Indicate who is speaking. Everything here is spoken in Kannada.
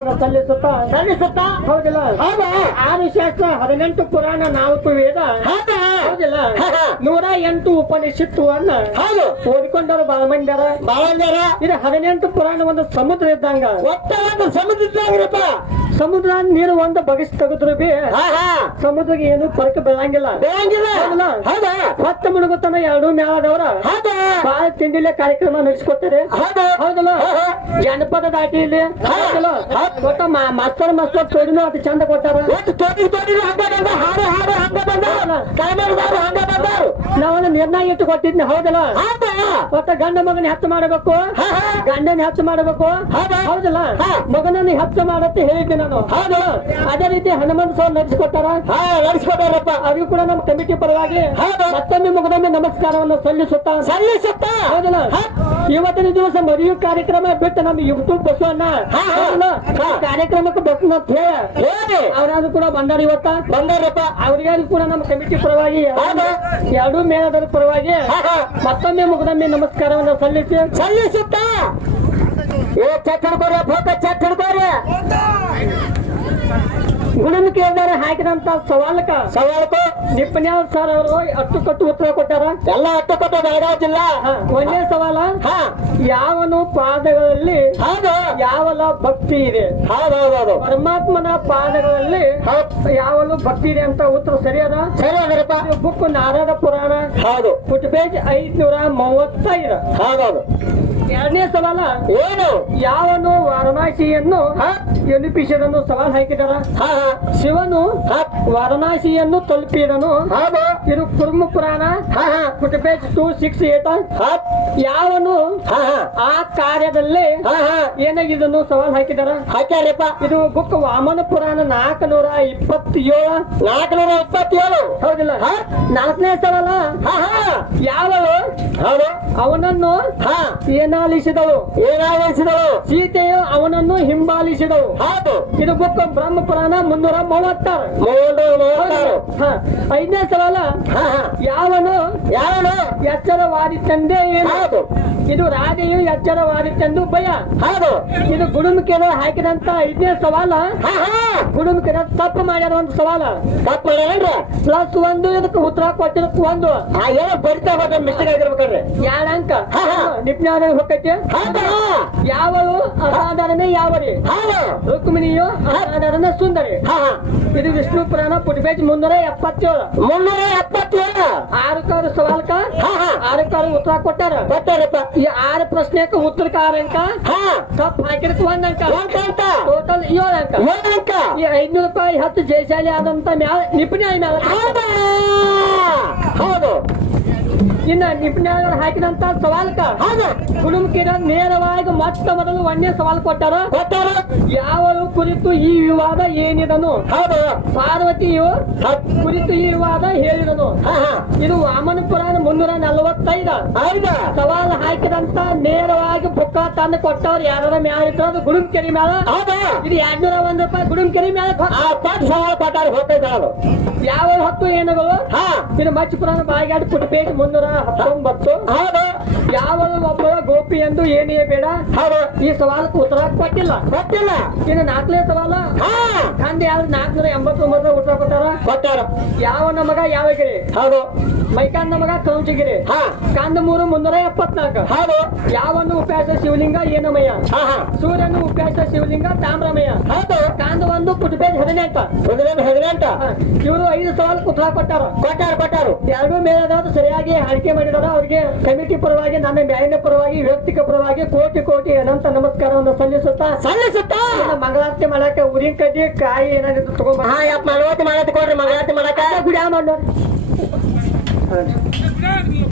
Speaker 1: ಸಲ್ಲಿಸುತ್ತಾ?
Speaker 2: ಸಲ್ಲಿಸುತ್ತಾ?
Speaker 1: ಹೌದಿಲ್ಲ.
Speaker 2: ಹೌದಾ.
Speaker 1: ಆರು ಶಾಸ್ತ್ರ ಹದಿನೆಂಟು ಪುರಾಣ ನಾಲ್ಕು ವೇದ.
Speaker 2: ಹೌದಾ.
Speaker 1: ಹೌದಿಲ್ಲ. ನೂರ ಎಂಟು ಉಪನಿಷತ್ತು ಅನ್ನ
Speaker 2: ಹೌದು.
Speaker 1: ಓದಿಕೊಂಡವರು ಬಾಳ ಮಂಡ್ಯಾರ
Speaker 2: ಬಾಳಂಜರ
Speaker 1: ಇದು ಹದಿನೆಂಟು ಪುರಾಣ ಒಂದು ಸಮುದ್ರ ಇದ್ದಂಗ.
Speaker 2: ಒಟ್ಟ ಒಂದು ಸಮುದ್ರ ಇದ್ದಾಗಿರಪ್ಪ
Speaker 1: ಸಮುದ್ರ ನೀರು ಒಂದ ಬಗಸ್ ತೆಗೆದ್ರು ಬಿ ಸಮುದ್ರಕ್ಕೆ ಏನು ಪರಕ ಬೆಳಂಗಿಲ್ಲ.
Speaker 2: ಬೆಳಂಗಿಲ್ಲ.
Speaker 1: ಹತ್ತ ಮುಳುಗುತ್ತಾನ ಎರಡು ಮ್ಯಾಲದವರ
Speaker 2: ಹೌದಾ?
Speaker 1: ಬಾಳ ತಿಂಡಿಲೆ ಕಾರ್ಯಕ್ರಮ ನಡೆಸ್ಕೊತಾರೆ
Speaker 2: ಹೌದು.
Speaker 1: ಹೌದಲ್ಲ. ಜನಪದ ದಾಟಿ ಇಲ್ಲಿ ಕೊಟ್ಟ ಮಸ್ತರ್ ಮಾಸ್ತರ್ ತೋಡಿನೂ ಅಷ್ಟು ಚಂದ ಕೊಟ್ಟಾರ.
Speaker 2: ಒಟ್ಟು
Speaker 1: ನಿರ್ಣಯ ಇಟ್ಟು ಕೊಟ್ಟಿದ್ನಿ ಹೌದಲ್ಲ ಮತ್ತೆ ಗಂಡ ಮಗನ ಹತ್ತು ಮಾಡಬೇಕು. ಗಂಡನ ಹತ್ತು ಮಾಡಬೇಕು?
Speaker 2: ಹೌದಾ?
Speaker 1: ಹೌದಲ್ಲ. ಮಗನನ್ನು ಹತ್ತು ಮಾಡತ್ತೆ ಹೇಳಿದ್ದೆ ನಾನು.
Speaker 2: ಹೌದು.
Speaker 1: ಅದೇ ರೀತಿ ಹನುಮಂತ ಸ್ವಾಮಿ ನಡೆಸಿಕೊಟ್ಟಾರ?
Speaker 2: ನಡೆಸಿಕೊಟ್ಟಾರಪ್ಪ.
Speaker 1: ಅವ್ರಿಗೂ ಕೂಡ ನಮ್ಮ ಕಮಿಟಿ ಪರವಾಗಿ. ಮತ್ತೊಮ್ಮೆ ಮಗನೊಮ್ಮೆ ನಮಸ್ಕಾರವನ್ನು ಸಲ್ಲಿಸುತ್ತ.
Speaker 2: ಸಲ್ಲಿಸುತ್ತ.
Speaker 1: ಹೌದಲ್ಲ. ಇವತ್ತಿನ ದಿವಸ ಮದುವೆ ಕಾರ್ಯಕ್ರಮ ಬಿಟ್ಟು ನಮ್ಮ ಯೂಟ್ಯೂಬ್ ಬಸವಣ್ಣ. ಕಾರ್ಯಕ್ರಮಕ್ಕೆ ಬಸ್ ಅಂತ ಹೇಳಿ.
Speaker 2: ಹೇಳಿ.
Speaker 1: ಕೂಡ ಬಂದಾರ ಇವತ್ತ?
Speaker 2: ಬಂದಾರಪ್ಪ.
Speaker 1: ಅವ್ರಿಗಾದ್ರೂ ಕೂಡ ನಮ್ಮ ಕಮಿಟಿ ಪರವಾಗಿ
Speaker 2: ಎರಡು
Speaker 1: ಎರಡೂ ಮೇಳದವ್ರ ಪರವಾಗಿ. ಮತ್ತೊಮ್ಮೆ ಮುಗದೊಮ್ಮೆ ನಮಸ್ಕಾರವನ್ನು ಸಲ್ಲಿಸಿ.
Speaker 2: ಸಲ್ಲಿಸುತ್ತಾ? ಏ ಚಟ್ ಹಿಡ್ಕೋರಿ ಫೋಕ ಚಟ್ ಹಿಡ್ಕೋರಿ
Speaker 1: ಗುಣಮುಖಿ ಕೇಳಿದಾರೆ ಹಾಕಿದಂತ ಸವಾಲಕ
Speaker 2: ಸವಾಲಕ?
Speaker 1: ನಿಪ್ಪನ್ಯಾಲ್ ಸರ್ ಅವರು ಅಟ್ಟು ಕಟ್ಟು ಉತ್ತರ ಕೊಟ್ಟಾರ?
Speaker 2: ಎಲ್ಲ ಅಟ್ಟು ಕಟ್ಟು ಬೆಳಗಾವಿ ಜಿಲ್ಲಾ?
Speaker 1: ಹಾ, ಒಂದೇ ಸವಾಲ?
Speaker 2: ಹಾ.
Speaker 1: ಯಾವನು ಪಾದಗಳಲ್ಲಿ
Speaker 2: ಹೌದು.
Speaker 1: ಯಾವಲ ಭಕ್ತಿ ಇದೆ?
Speaker 2: ಹೌದು ಹೌದು ಹೌದು.
Speaker 1: ಪರಮಾತ್ಮನ ಪಾದಗಳಲ್ಲಿ ಯಾವನು ಭಕ್ತಿ ಇದೆ ಅಂತ ಉತ್ತರ ಸರಿಯಾದ
Speaker 2: ಸರಿಯಾದಪ್ಪ
Speaker 1: ಬುಕ್ ನಾರದ ಪುರಾಣ
Speaker 2: ಹೌದು.
Speaker 1: ಫುಟ್ ಪೇಜ್ ಐದ್ನೂರ ಮೂವತ್ತೈದು.
Speaker 2: ಹೌದೌದು
Speaker 1: ಎರಡನೇ ಸವಾಲ
Speaker 2: ಏನು?
Speaker 1: ಯಾವನು ವಾರಣಾಸಿಯನ್ನು ಎಲುಪಿಸಿದನು ಸವಾಲ್ ಹಾಕಿದಾರ ಶಿವನು ವಾರಣಾಸಿಯನ್ನು ತಲುಪಿದನು. ಇದು ಕುರ್ಮ ಪುರಾಣ ಟೂ ಸಿಕ್ಸ್ ಏಟ್. ಯಾವನು ಆ ಕಾರ್ಯದಲ್ಲಿ
Speaker 2: ಹಾ ಹಾ.
Speaker 1: ಏನಾಗಿದನು ಸವಾಲ್ ಹಾಕಿದಾರ?
Speaker 2: ಹಾಕ್ಯಾರಪ್ಪ.
Speaker 1: ಇದು ಬುಕ್ ವಾಮನ ಪುರಾಣ ನಾಲ್ಕನೂರ ಇಪ್ಪತ್ತೇಳು.
Speaker 2: ನಾಲ್ಕುನೂರ ಇಪ್ಪತ್ತೇಳು.
Speaker 1: ಹೌದಿಲ್ಲ? ನಾಲ್ಕನೇ ಸವಾಲ? ಯಾವಳು?
Speaker 2: ಹೌದು.
Speaker 1: ಅವನನ್ನು ಏನಾಲಿಸಿದಳು?
Speaker 2: ಏನಾಲಿಸಿದಳು?
Speaker 1: ಸೀತೆಯು ಅವನನ್ನು ಹಿಂಬಾಲಿಸಿದಳು.
Speaker 2: ಹೌದು.
Speaker 1: ಇದು ಬುಕ್ ಬ್ರಹ್ಮ ಪುರಾಣ ಮುನ್ನೂರ ಮೂವತ್ತಾರು. ಐದನೇ ಸವಾಲ? ಯಾವನು
Speaker 2: ಯಾವನು?
Speaker 1: ಎಚ್ಚರವಾದಿತ್ತಂದೇ ಏನು?
Speaker 2: ಹೌದು.
Speaker 1: ಇದು ರಾಧೆಯು ಎಚ್ಚರವಾದಿತ್ತೆಂದು ಭಯ.
Speaker 2: ಹೌದು.
Speaker 1: ಇದು ಗುಡುಮುಖಿಯನ್ನು ಹಾಕಿದಂತ ಇದೇ ಸವಾಲ. ಗುಡುಮುಖಿನ ತಪ್ಪು ಮಾಡ್ಯಾರ ಒಂದು ಸವಾಲ.
Speaker 2: ತಪ್ಪು
Speaker 1: ಪ್ಲಸ್ ಒಂದು ಇದಕ್ಕೆ ಉತ್ತರ ಕೊಟ್ಟಿರಕ್ ಒಂದು.
Speaker 2: ಆ ಏನೋ ಬರಿತಾ ಹೋದ ಮಿಸ್ಟೇಕ್ ಆಗಿರ್ಬೇಕಲ್ರಿ.
Speaker 1: ಯಾರ ಅಂಕ?
Speaker 2: ಹಾ, ಹಾ.
Speaker 1: ನಿಪ್ನಾನ ಹೊಕ್ಕೈತಿ
Speaker 2: ಹೌದಾ.
Speaker 1: ಯಾವಳು ಅಸಾಧಾರಣ ಯಾವರಿ? ರುಕ್ಮಿಣಿಯು ಅಸಾಧಾರಣ ಸುಂದರಿ. ಇದು ವಿಷ್ಣು ಪುರಾಣ ಪುಟ್ಬೇಜ್ ಮುನ್ನೂರ ಎಪ್ಪತ್ತೇಳು.
Speaker 2: ಮುನ್ನೂರ ಎಪ್ಪತ್ತೇಳು.
Speaker 1: ಆರಕ್ಕಾರು ಸವಾಲ್ಕ ಉತ್ತರ ಕೊಟ್ಟಾರ?
Speaker 2: ಕೊಟ್ಟಾರಪ್ಪ.
Speaker 1: ಈ ಆರು ಪ್ರಶ್ನೆಕ ಉತ್ತರಕ್ಕೆ ಆರು ಅಂಕ
Speaker 2: ಹಾ.
Speaker 1: ತಪ್ಪು ಹಾಕಿದಕ್ಕೆ ಒಂದ್ ಅಂಕ ಟೋಟಲ್ ಏಳು ಅಂಕ
Speaker 2: ಒಂದ್ ಅಂಕ
Speaker 1: ಈ ಐದ್ನೂರು ರೂಪಾಯಿ ಹತ್ತು ಜಯಶಾಲಿ ಆದಂತ ಮ್ಯಾಲ ನಿಪುಣ ಮ್ಯಾಲ.
Speaker 2: ಹೌದು.
Speaker 1: ಇನ್ನ ನಿಪುಣರು ಹಾಕಿದಂತ ಸವಾಲ್ಕ
Speaker 2: ಹೌದು.
Speaker 1: ಕುಡುಂಬಕ್ಕಿರ ನೇರವಾಗಿ ಮೊತ್ತ ಮೊದಲು ಒಂದೇ ಸವಾಲ್ ಕೊಟ್ಟಾರ?
Speaker 2: ಕೊಟ್ಟಾರ.
Speaker 1: ಯಾವ ಕುರಿತು ಈ ವಿವಾದ ಏನಿದನು? ಪಾರ್ವತಿಯು. ಕುರಿತು ಈ ವಿವಾದ ಹೇಳಿದನು. ಇದು ವಾಮನ ಪುರಾಣ ಮುನ್ನೂರ ನಲವತ್ತೈದು. ಸವಾಲ್ ಹಾಕಿದಂತ ನೇರವಾಗಿ ಪುಕ್ಕ ತಂದು ಕೊಟ್ಟವ್ರು ಯಾರ ಮ್ಯಾಲ ಇತ್ತು ಅದು ಗುಡುಂಕೆರಿ ಮ್ಯಾಲ. ಇದು ಎರಡ್ನೂರ ಒಂದ್ ರೂಪಾಯಿ ಗುಡುಂಕೆರಿ ಮ್ಯಾಲ
Speaker 2: ಆ ಪಟ್ ಸವಾಲ್ ಕೊಟ್ಟಾರ ಹೋಗ್ತೈತೆ ಅದು
Speaker 1: ಯಾವ ಹತ್ತು ಏನುಗಳು?
Speaker 2: ಹಾ.
Speaker 1: ಇದು ಮಚ್ಚ ಪುರಾಣ ಬಾಯಿಗಾಡು ಪುಟ್ಪೇಜ್ ಮುನ್ನೂರ ಹತ್ತೊಂಬತ್ತು.
Speaker 2: ಹೌದು.
Speaker 1: ಯಾವ ಒಬ್ಬ ಗೋಪಿ ಎಂದು ಏನೇ ಬೇಡ.
Speaker 2: ಹೌದು.
Speaker 1: ಈ ಸವಾಲಕ್ಕೆ ಉತ್ತರ ಕೊಟ್ಟಿಲ್ಲ.
Speaker 2: ಕೊಟ್ಟಿಲ್ಲ.
Speaker 1: ಇನ್ನು ನಾಲ್ಕನೇ ಸವಾಲ? ತಂದೆ ಯಾವ್ದು ನಾಲ್ಕನೂರ ಎಂಬತ್ತೊಂಬತ್ತರ ಉತ್ತರ ಕೊಟ್ಟಾರ?
Speaker 2: ಕೊಟ್ಟಾರ.
Speaker 1: ಯಾವ ನಮಗ ಯಾವಗಿರಿ?
Speaker 2: ಹೌದು.
Speaker 1: ಮೈಕಾಂದ ಮಗ ಕೌಂಚಗಿರಿ
Speaker 2: ಹಾ.
Speaker 1: ಕಂದ ಮೂರು ಮುನ್ನೂರ ಎಪ್ಪತ್ನಾಲ್ಕು.
Speaker 2: ಹೌದು.
Speaker 1: ಯಾವನ್ನು ಉಪಯಾಸ ಶಿವಲಿಂಗ ಏನಮಯ್ಯ?
Speaker 2: ಹಾ ಹಾ.
Speaker 1: ಸೂರ್ಯನು ಉಪಯಾಸ ಶಿವಲಿಂಗ ತಾಮ್ರಮಯ್ಯ
Speaker 2: ಹೌದು.
Speaker 1: ಕಾಂದ ಒಂದು ಪುಟ್ಪೇಜ್ ಹದಿನೆಂಟು.
Speaker 2: ಹದಿನೆಂಟು. ಹದಿನೆಂಟು
Speaker 1: ಇವರು ಐದು ಸವಾಲು ಉತ್ತರ ಕೊಟ್ಟಾರ.
Speaker 2: ಕೊಟ್ಟಾರ ಕೊಟ್ಟಾರು.
Speaker 1: ಎರಡು ಮೇಲಾದವರು ಸರಿಯಾಗಿ ಆಯ್ಕೆ ಮಾಡಿದಾರ. ಅವರಿಗೆ ಕಮಿಟಿ ಪರವಾಗಿ ನನ್ನ ಮ್ಯಾಲಿನ ಪರವಾಗಿ ವ್ಯಕ್ತಿಕ ಪರವಾಗಿ ಕೋಟಿ ಕೋಟಿ ಅನಂತ ನಮಸ್ಕಾರವನ್ನು ಸಲ್ಲಿಸುತ್ತಾ
Speaker 2: ಸಲ್ಲಿಸುತ್ತಾ?
Speaker 1: ಮಂಗಳಾರತಿ ಮಾಡಕ್ಕೆ ಉರಿನ ಕಡ್ಡಿ ಕಾಯಿ ಏನಾದ್ರು ತಗೊಂಡ್
Speaker 2: ಯಪ್ಪ ಮಂಗಳಾರತಿ ಮಾಡಕ್ಕೆ. ಕೊಡ್ರಿ ಮಂಗಳಾರತಿ
Speaker 1: 嗯。